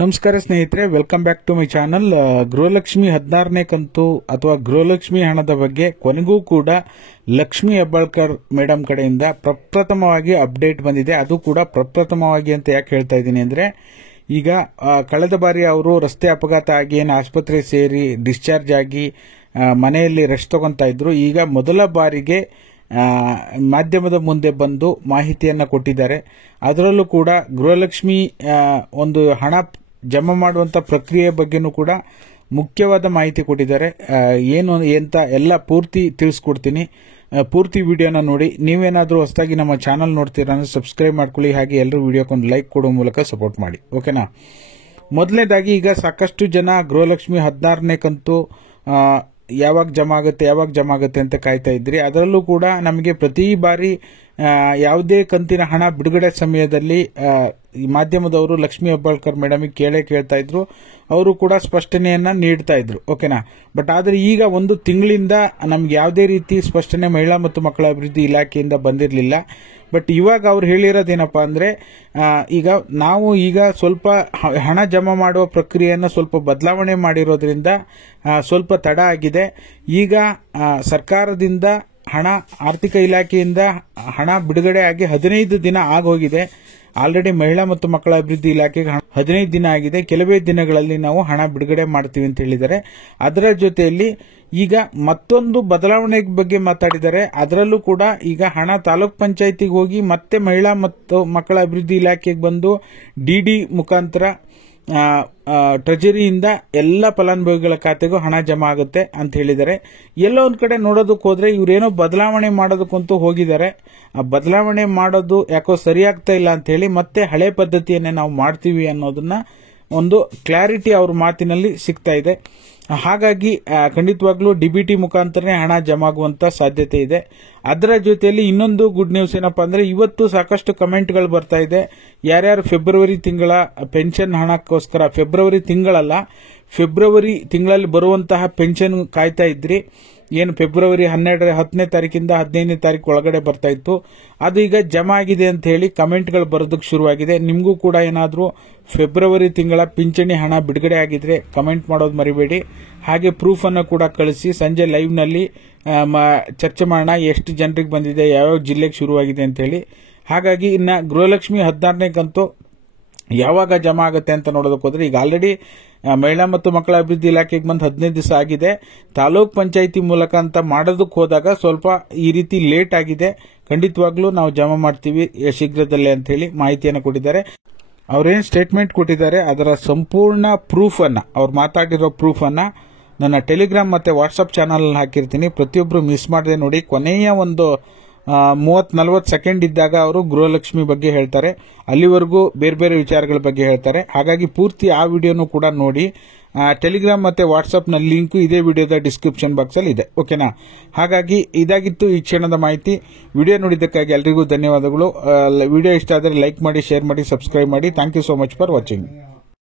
ನಮಸ್ಕಾರ ಸ್ನೇಹಿತರೆ, welcome back to my channel. Gruhalakshmi 16ನೇ ಕಂತು ಅಥವಾ ಗೃಹಲಕ್ಷ್ಮಿ ಹಣದ ಬಗ್ಗೆ ಕೊನೆಗೂ ಕೂಡ ಲಕ್ಷ್ಮಿ ಹೆಬ್ಬಾಳ್ಕರ್ ಮೇಡಮ್ ಕಡೆಯಿಂದ ಪ್ರಪ್ರಥಮವಾಗಿ ಅಪ್ಡೇಟ್ ಬಂದಿದೆ. ಅದು ಕೂಡ ಪ್ರಪ್ರಥಮವಾಗಿ ಅಂತ ಯಾಕೆ ಹೇಳ್ತಾ ಇದ್ದೀನಿ ಅಂದ್ರೆ, ಈಗ ಕಳೆದ ಬಾರಿ ಅವರು ರಸ್ತೆ ಅಪಘಾತ ಆಗಿ ಏನು ಆಸ್ಪತ್ರೆ ಸೇರಿ ಡಿಸ್ಚಾರ್ಜ್ ಆಗಿ ಮನೆಯಲ್ಲಿ ರೆಸ್ಟ್ ತಗೊಂತಾ ಇದ್ರು. ಈಗ ಮೊದಲ ಬಾರಿಗೆ ಮಾಧ್ಯಮದ ಮುಂದೆ ಬಂದು ಮಾಹಿತಿಯನ್ನ ಕೊಟ್ಟಿದ್ದಾರೆ. ಅದರಲ್ಲೂ ಕೂಡ ಗೃಹಲಕ್ಷ್ಮಿ ಒಂದು ಹಣ ಜಮಾ ಮಾಡುವಂತ ಪ್ರಕ್ರಿಯೆ ಬಗ್ಗೆನೂ ಕೂಡ ಮುಖ್ಯವಾದ ಮಾಹಿತಿ ಕೊಟ್ಟಿದ್ದಾರೆ. ಏನು ಎಂತ ಎಲ್ಲ ಪೂರ್ತಿ ತಿಳಿಸ್ಕೊಡ್ತೀನಿ. ಪೂರ್ತಿ ವಿಡಿಯೋನ ನೋಡಿ. ನೀವೇನಾದ್ರೂ ಹೊಸದಾಗಿ ನಮ್ಮ ಚಾನಲ್ ನೋಡ್ತೀರಾ ಅಂದ್ರೆ ಸಬ್ಸ್ಕ್ರೈಬ್ ಮಾಡ್ಕೊಳ್ಳಿ. ಹಾಗೆ ಎಲ್ಲರೂ ವಿಡಿಯೋಕ್ಕೊಂದು ಲೈಕ್ ಕೊಡೋ ಮೂಲಕ ಸಪೋರ್ಟ್ ಮಾಡಿ, ಓಕೆನಾ. ಮೊದಲನೇದಾಗಿ, ಈಗ ಸಾಕಷ್ಟು ಜನ ಗೃಹಲಕ್ಷ್ಮಿ 16ನೇ ಕಂತು ಯಾವಾಗ ಜಮಾ ಆಗುತ್ತೆ ಅಂತ ಕಾಯ್ತಾ ಇದ್ರಿ. ಅದರಲ್ಲೂ ಕೂಡ ನಮಗೆ ಪ್ರತಿ ಬಾರಿ ಯಾವುದೇ ಕಂತಿನ ಹಣ ಬಿಡುಗಡೆ ಸಮಯದಲ್ಲಿ ಮಾಧ್ಯಮದವರು ಲಕ್ಷ್ಮಿ ಹೆಬ್ಬಾಳ್ಕರ್ ಮೇಡಮ್ ಕೇಳ್ತಾ ಇದ್ರು. ಅವರು ಕೂಡ ಸ್ಪಷ್ಟನೆಯನ್ನ ನೀಡ್ತಾ ಇದ್ರು, ಓಕೆನಾ. ಬಟ್ ಆದ್ರೆ ಈಗ ಒಂದು ತಿಂಗಳಿಂದ ನಮ್ಗೆ ಯಾವುದೇ ರೀತಿ ಸ್ಪಷ್ಟನೆ ಮಹಿಳಾ ಮತ್ತು ಮಕ್ಕಳ ಅಭಿವೃದ್ಧಿ ಇಲಾಖೆಯಿಂದ ಬಂದಿರಲಿಲ್ಲ. ಬಟ್ ಇವಾಗ ಅವ್ರು ಹೇಳಿರೋದೇನಪ್ಪಾ ಅಂದ್ರೆ, ನಾವು ಈಗ ಸ್ವಲ್ಪ ಹಣ ಜಮಾ ಮಾಡುವ ಪ್ರಕ್ರಿಯೆಯನ್ನು ಸ್ವಲ್ಪ ಬದಲಾವಣೆ ಮಾಡಿರೋದ್ರಿಂದ ಸ್ವಲ್ಪ ತಡ ಆಗಿದೆ. ಈಗ ಸರ್ಕಾರದಿಂದ ಹಣ, ಆರ್ಥಿಕ ಇಲಾಖೆಯಿಂದ ಹಣ ಬಿಡುಗಡೆ ಆಗಿ 15 ದಿನ ಆಗೋಗಿದೆ. ಆಲ್ರೆಡಿ ಮಹಿಳಾ ಮತ್ತು ಮಕ್ಕಳ ಅಭಿವೃದ್ಧಿ ಇಲಾಖೆಗೆ 15 ದಿನ ಆಗಿದೆ. ಕೆಲವೇ ದಿನಗಳಲ್ಲಿ ನಾವು ಹಣ ಬಿಡುಗಡೆ ಮಾಡ್ತೀವಿ ಅಂತ ಹೇಳಿದ್ದಾರೆ. ಅದರ ಜೊತೆಯಲ್ಲಿ ಈಗ ಮತ್ತೊಂದು ಬದಲಾವಣೆ ಬಗ್ಗೆ ಮಾತಾಡಿದ್ದಾರೆ. ಅದರಲ್ಲೂ ಕೂಡ ಈಗ ಹಣ ತಾಲೂಕ್ ಪಂಚಾಯತಿಗೆ ಹೋಗಿ ಮತ್ತೆ ಮಹಿಳಾ ಮತ್ತು ಮಕ್ಕಳ ಅಭಿವೃದ್ಧಿ ಇಲಾಖೆಗೆ ಬಂದು ಡಿಡಿ ಮುಖಾಂತರ ಟ್ರೆಜರಿಯಿಂದ ಎಲ್ಲ ಫಲಾನುಭವಿಗಳ ಖಾತೆಗೂ ಹಣ ಜಮಾ ಆಗುತ್ತೆ ಅಂತ ಹೇಳಿದ್ದಾರೆ. ಎಲ್ಲೋ ಒಂದ್ ಕಡೆ ನೋಡೋದಕ್ಕೆ ಹೋದ್ರೆ ಇವರೇನೋ ಬದಲಾವಣೆ ಮಾಡೋದಕ್ಕಂತೂ ಹೋಗಿದ್ದಾರೆ. ಆ ಬದಲಾವಣೆ ಮಾಡೋದು ಯಾಕೋ ಸರಿಯಾಗ್ತಾ ಇಲ್ಲ ಅಂತ ಹೇಳಿ ಮತ್ತೆ ಹಳೆ ಪದ್ಧತಿಯನ್ನೇ ನಾವು ಮಾಡ್ತೀವಿ ಅನ್ನೋದನ್ನ ಒಂದು ಕ್ಲಾರಿಟಿ ಅವ್ರ ಮಾತಿನಲ್ಲಿ ಸಿಗ್ತಾ ಇದೆ. ಹಾಗಾಗಿ ಖಂಡಿತವಾಗ್ಲೂ ಡಿಬಿಟಿ ಮುಖಾಂತರನೇ ಹಣ ಜಮಾ ಆಗುವಂತ ಸಾಧ್ಯತೆ ಇದೆ. ಅದರ ಜೊತೆಯಲ್ಲಿ ಇನ್ನೊಂದು ಗುಡ್ ನ್ಯೂಸ್ ಏನಪ್ಪಾ ಅಂದ್ರೆ, ಇವತ್ತು ಸಾಕಷ್ಟು ಕಮೆಂಟ್ಗಳು ಬರ್ತಾ ಇದೆ. ಯಾರ್ಯಾರು ಫೆಬ್ರವರಿ ತಿಂಗಳ ಪೆನ್ಷನ್ ಹಣಕ್ಕೋಸ್ಕರ, ಫೆಬ್ರವರಿ ತಿಂಗಳಲ್ಲಿ ಬರುವಂತಹ ಪೆನ್ಷನ್ ಕಾಯ್ತಾ ಇದ್ರಿ, ಏನು ಫೆಬ್ರವರಿ 10ನೇ ತಾರೀಕಿಂದ 15ನೇ ತಾರೀಕು ಒಳಗಡೆ ಬರ್ತಾ ಇತ್ತು, ಅದು ಈಗ ಜಮಾ ಆಗಿದೆ ಅಂತ ಹೇಳಿ ಕಮೆಂಟ್ಗಳು ಬರೋದಕ್ಕೆ ಶುರುವಾಗಿದೆ. ನಿಮಗೂ ಕೂಡ ಏನಾದರೂ ಫೆಬ್ರವರಿ ತಿಂಗಳ ಪಿಂಚಣಿ ಹಣ ಬಿಡುಗಡೆ ಆಗಿದ್ರೆ ಕಮೆಂಟ್ ಮಾಡೋದು ಮರಿಬೇಡಿ. ಹಾಗೆ ಪ್ರೂಫ್ ಅನ್ನು ಕೂಡ ಕಳಿಸಿ. ಸಂಜೆ ಲೈವ್ ನಲ್ಲಿ ಚರ್ಚೆ ಮಾಡೋಣ, ಎಷ್ಟು ಜನರಿಗೆ ಬಂದಿದೆ, ಯಾವ್ಯಾವ ಜಿಲ್ಲೆಗೆ ಶುರುವಾಗಿದೆ ಅಂತ ಹೇಳಿ. ಹಾಗಾಗಿ ಇನ್ನ ಗೃಹಲಕ್ಷ್ಮಿ 16ನೇ ಕಂತು ಯಾವಾಗ ಜಮಾ ಆಗುತ್ತೆ ಅಂತ ನೋಡೋದಕ್ಕೆ ಹೋದ್ರೆ, ಈಗ ಆಲ್ರೆಡಿ ಮಹಿಳಾ ಮತ್ತು ಮಕ್ಕಳ ಅಭಿವೃದ್ಧಿ ಇಲಾಖೆಗೆ ಬಂದು 15 ದಿವಸ ಆಗಿದೆ. ತಾಲೂಕ್ ಪಂಚಾಯಿತಿ ಮೂಲಕ ಅಂತ ಮಾಡೋದಕ್ಕೆ ಹೋದಾಗ ಸ್ವಲ್ಪ ಈ ರೀತಿ ಲೇಟ್ ಆಗಿದೆ. ಖಂಡಿತವಾಗ್ಲೂ ನಾವು ಜಮಾ ಮಾಡ್ತೀವಿ ಶೀಘ್ರದಲ್ಲೇ ಅಂತ ಹೇಳಿ ಮಾಹಿತಿಯನ್ನು ಕೊಟ್ಟಿದ್ದಾರೆ. ಅವ್ರೇನ್ ಸ್ಟೇಟ್ಮೆಂಟ್ ಕೊಟ್ಟಿದ್ದಾರೆ ಅದರ ಸಂಪೂರ್ಣ ಪ್ರೂಫ್ ಅನ್ನ, ಅವ್ರು ಮಾತಾಡಿರೋ ಪ್ರೂಫ್ ಅನ್ನ ನನ್ನ ಟೆಲಿಗ್ರಾಮ್ ಮತ್ತೆ ವಾಟ್ಸ್ಆಪ್ ಚಾನಲ್ ಹಾಕಿರ್ತೀನಿ. ಪ್ರತಿಯೊಬ್ಬರು ಮಿಸ್ ಮಾಡದೆ ನೋಡಿ. ಕೊನೆಯ ಒಂದು 30-40 ಸೆಕೆಂಡ್ ಇದ್ದಾಗ ಅವರು ಗೃಹಲಕ್ಷ್ಮಿ ಬಗ್ಗೆ ಹೇಳ್ತಾರೆ. ಅಲ್ಲಿವರೆಗೂ ಬೇರೆ ಬೇರೆ ವಿಚಾರಗಳ ಬಗ್ಗೆ ಹೇಳ್ತಾರೆ. ಹಾಗಾಗಿ ಪೂರ್ತಿ ಆ ವಿಡಿಯೋನು ಕೂಡ ನೋಡಿ. ಟೆಲಿಗ್ರಾಮ್ ಮತ್ತೆ ವಾಟ್ಸ್ಆಪ್ ನ ಲಿಂಕ್ ಇದೇ ವಿಡಿಯೋದ ಡಿಸ್ಕ್ರಿಪ್ಷನ್ ಬಾಕ್ಸ್ ಅಲ್ಲಿ ಇದೆ, ಓಕೆನಾ. ಹಾಗಾಗಿ ಇದಾಗಿತ್ತು ಈ ಕ್ಷಣದ ಮಾಹಿತಿ. ವಿಡಿಯೋ ನೋಡಿದ್ದಕ್ಕಾಗಿ ಎಲ್ರಿಗೂ ಧನ್ಯವಾದಗಳು. ವಿಡಿಯೋ ಇಷ್ಟ ಆದರೆ ಲೈಕ್ ಮಾಡಿ, ಶೇರ್ ಮಾಡಿ, ಸಬ್ಸ್ಕ್ರೈಬ್ ಮಾಡಿ. Thank you so much for watching.